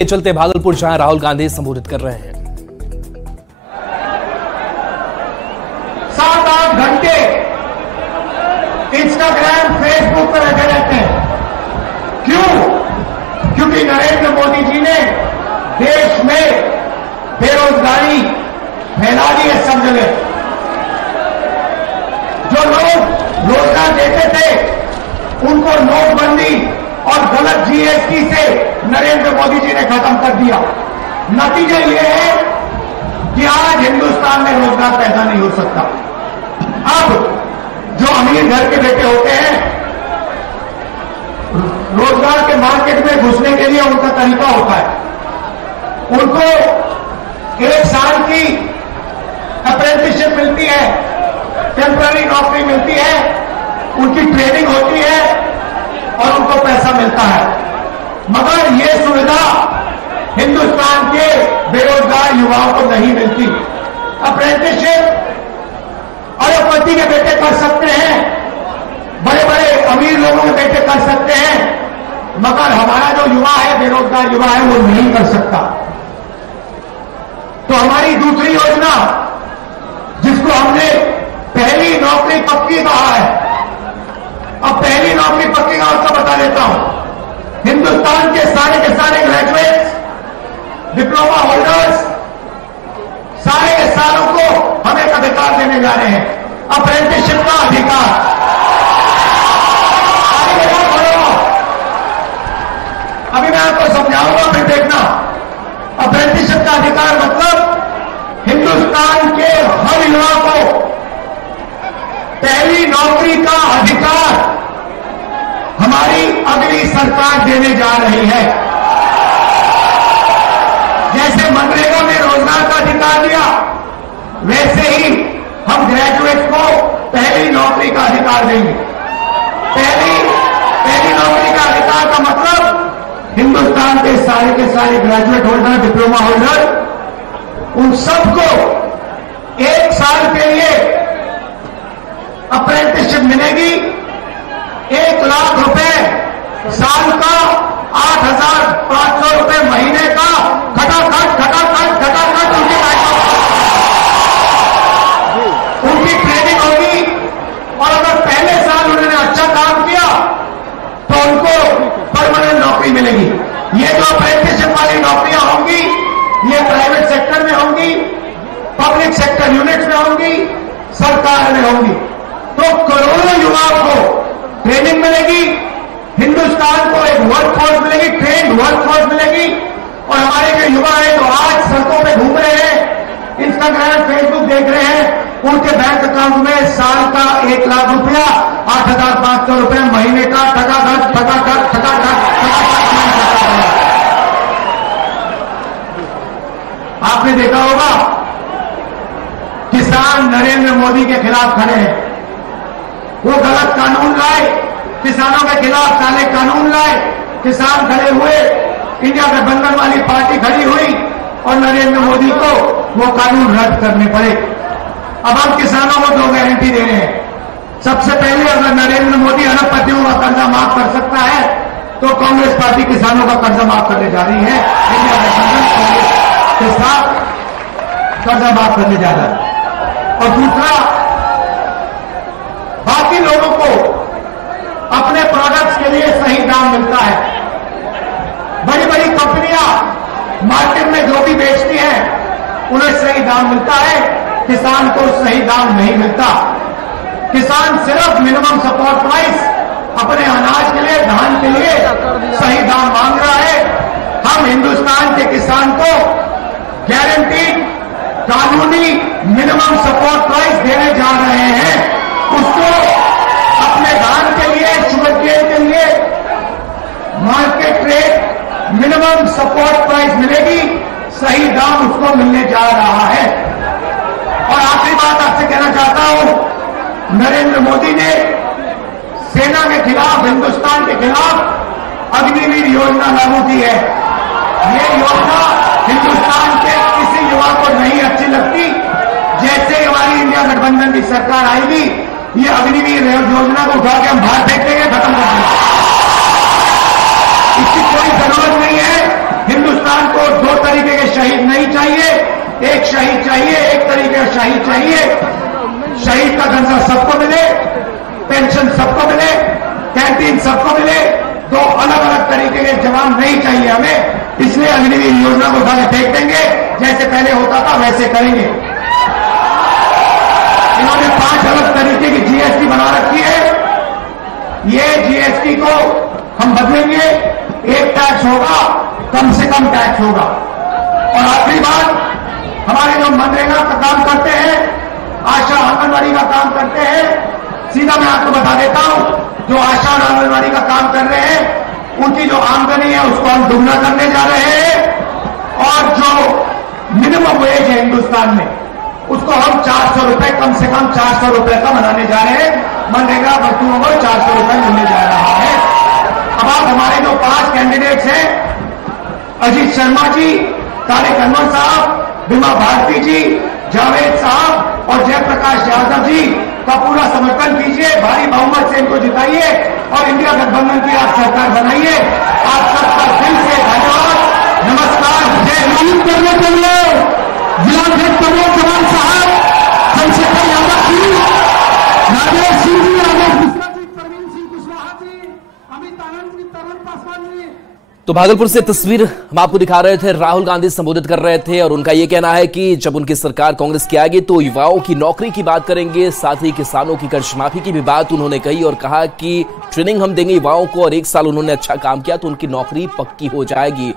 चलते भागलपुर जहां राहुल गांधी संबोधित कर रहे हैं। 7-8 घंटे इंस्टाग्राम फेसबुक पर लगे रहते हैं। क्यों? क्योंकि नरेंद्र मोदी जी ने देश में बेरोजगारी फैला दी है सब जगह। जो लोग रोजगार देते थे उनको नोटबंदी और गलत जीएसटी से नरेंद्र मोदी जी ने खत्म कर दिया। नतीजा यह है कि आज हिंदुस्तान में रोजगार पैदा नहीं हो सकता। अब जो अमीर घर के बेटे होते हैं, रोजगार के मार्केट में घुसने के लिए उनका तरीका होता है। उनको 1 साल की अप्रेंटिसशिप मिलती है, टेम्पररी नौकरी मिलती है, उनकी ट्रेनिंग होती है और उनको पैसा मिलता है। मगर यह सुविधा हिंदुस्तान के बेरोजगार युवाओं को नहीं मिलती। अप्रेंटिसशिप अरबपति के बेटे कर सकते हैं, बड़े बड़े अमीर लोगों के बेटे कर सकते हैं, मगर हमारा जो युवा है, बेरोजगार युवा है, वो नहीं कर सकता। तो हमारी दूसरी योजना, जिसको हमने पहली नौकरी पक्की कहा है, अब पहली नौकरी पक्की का आपको बता देता हूं। हिंदुस्तान के सारे ग्रेजुएट्स, डिप्लोमा होल्डर्स, सारे के सारों को हम एक अधिकार देने जा रहे हैं, अप्रेंटिसशिप का अधिकार। अभी मैं आपको समझाऊंगा, फिर देखना। अप्रेंटिसशिप का अधिकार मतलब हिंदुस्तान के हर युवा को पहली नौकरी का अधिकार हमारी अगली सरकार देने जा रही है। जैसे मनरेगा में रोजगार का अधिकार दिया, वैसे ही हम ग्रेजुएट को पहली नौकरी का अधिकार देंगे। पहली नौकरी का अधिकार का मतलब हिंदुस्तान के सारे ग्रेजुएट होल्डर, डिप्लोमा होल्डर, उन सबको 1 साल के लिए अप्रेंटिसशिप मिलेगी। 1 लाख रुपए साल का, 8,500 रुपए महीने का, खटाखट उनकी ट्रेनिंग होगी। और अगर पहले साल उन्होंने अच्छा काम किया तो उनको परमानेंट नौकरी मिलेगी। ये जो अप्रेंटिसशिप वाली नौकरियां होंगी, ये प्राइवेट सेक्टर में होंगी, पब्लिक सेक्टर यूनिट्स में होंगी, सरकार में होंगी। तो करोड़ों युवाओं को ट्रेनिंग मिलेगी, हिंदुस्तान को एक वर्कफोर्स मिलेगी, ट्रेंड वर्कफोर्स मिलेगी। और हमारे जो युवा हैं, जो आज सड़कों पे घूम रहे हैं, इंस्टाग्राम फेसबुक देख रहे हैं, उनके बैंक अकाउंट में साल का 1 लाख रुपया, 8,500 रुपया महीने का ठगाठक। आपने देखा होगा, किसान नरेंद्र मोदी के खिलाफ खड़े हैं। वो गलत कानून लाए, किसानों के खिलाफ काले कानून लाए, किसान खड़े हुए, इंडिया गठबंधन वाली पार्टी खड़ी हुई और नरेंद्र मोदी को वो कानून रद्द करने पड़े। अब हम किसानों को 2 गारंटी दे रहे हैं। सबसे पहले, अगर नरेंद्र मोदी अरबपतियों का कर्जा माफ कर सकता है तो कांग्रेस पार्टी किसानों का कर्जा माफ करने जा रही है। इंडिया गठबंधन कांग्रेस के साथ कर्जा माफ करने जा रहा है। और दूसरा, बाकी लोगों को अपने प्रोडक्ट्स के लिए सही दाम मिलता है। बड़ी बड़ी कंपनियां मार्केट में जो भी बेचती हैं, उन्हें सही दाम मिलता है, किसान को सही दाम नहीं मिलता। किसान सिर्फ मिनिमम सपोर्ट प्राइस अपने अनाज के लिए, धान के लिए सही दाम मांग रहा है। हम हिंदुस्तान के किसान को गारंटीड कानूनी मिनिमम सपोर्ट प्राइस देने जा रहे हैं। उसको अपने धान के लिए, शुगरकेन के लिए market rate minimum support price मिलेगी, सही दाम उसको मिलने जा रहा है। और आखिरी बात आपसे कहना चाहता हूं, नरेंद्र मोदी ने सेना के खिलाफ, हिंदुस्तान के खिलाफ अग्निवीर योजना लागू की है। ये योजना हिंदुस्तान के किसी युवा को नहीं अच्छी लगती। जैसे हमारी इंडिया गठबंधन की सरकार आएगी, ये अग्निवीर योजना को उठा के हम बाहर फेंक देंगे, खत्म कर देंगे। इसकी कोई जरूरत नहीं है। हिंदुस्तान एक शहीद चाहिए, एक तरीके का शहीद चाहिए। शहीद का दर्जा सबको मिले, पेंशन सबको मिले, कैंटीन सबको मिले। दो अलग अलग तरीके के जवान नहीं चाहिए हमें। इसलिए अग्निवीर योजना को उठा के फेंक देंगे, जैसे पहले होता था वैसे करेंगे। इन्होंने 5 अलग तरीके की जीएसटी बना रखी है। ये जीएसटी को हम बदलेंगे। एक टैक्स होगा, कम से कम टैक्स होगा। और आखिरी बात, हमारे जो मनरेगा का काम करते हैं, आशा आंगनबाड़ी का काम करते हैं, सीधा मैं आपको बता देता हूं, जो आशा और आंगनबाड़ी का काम कर रहे हैं, उनकी जो आमदनी है उसको हम दुगना करने जा रहे हैं। और जो मिनिमम वेज है हिंदुस्तान में, उसको हम 400 रुपए, कम से कम 400 रुपए का बनाने जा रहे हैं। मनरेगा मजदूरों को 400 रुपए मिलने जा रहा है। अब आप हमारे जो 5 कैंडिडेट्स हैं, अजीत शर्मा जी, तारिक अनवर साहब, बीमा भारती जी, जावेद साहब और जयप्रकाश यादव जी का पूरा समर्थन कीजिए। भारी बहुमत से इनको जिताइए और इंडिया गठबंधन की आप सरकार बनाइए। आप सबका दिल से धन्यवाद, नमस्कार, जय हिंद। करने के लिए जिलाध्यक्ष प्रमोद जवान साहब, चंद्रशेखर यादव जी, राजेश सिंह जी, राजेश मिश्रा जी, प्रवीण सिंह कुशवाहा जी, अमित आनंद जी, तरुण पासवान जी। तो भागलपुर से तस्वीर हम आपको दिखा रहे थे। राहुल गांधी संबोधित कर रहे थे और उनका यह कहना है कि जब उनकी सरकार कांग्रेस की आएगी तो युवाओं की नौकरी की बात करेंगे, साथ ही किसानों की कर्ज माफी की भी बात उन्होंने कही और कहा कि ट्रेनिंग हम देंगे युवाओं को और 1 साल उन्होंने अच्छा काम किया तो उनकी नौकरी पक्की हो जाएगी।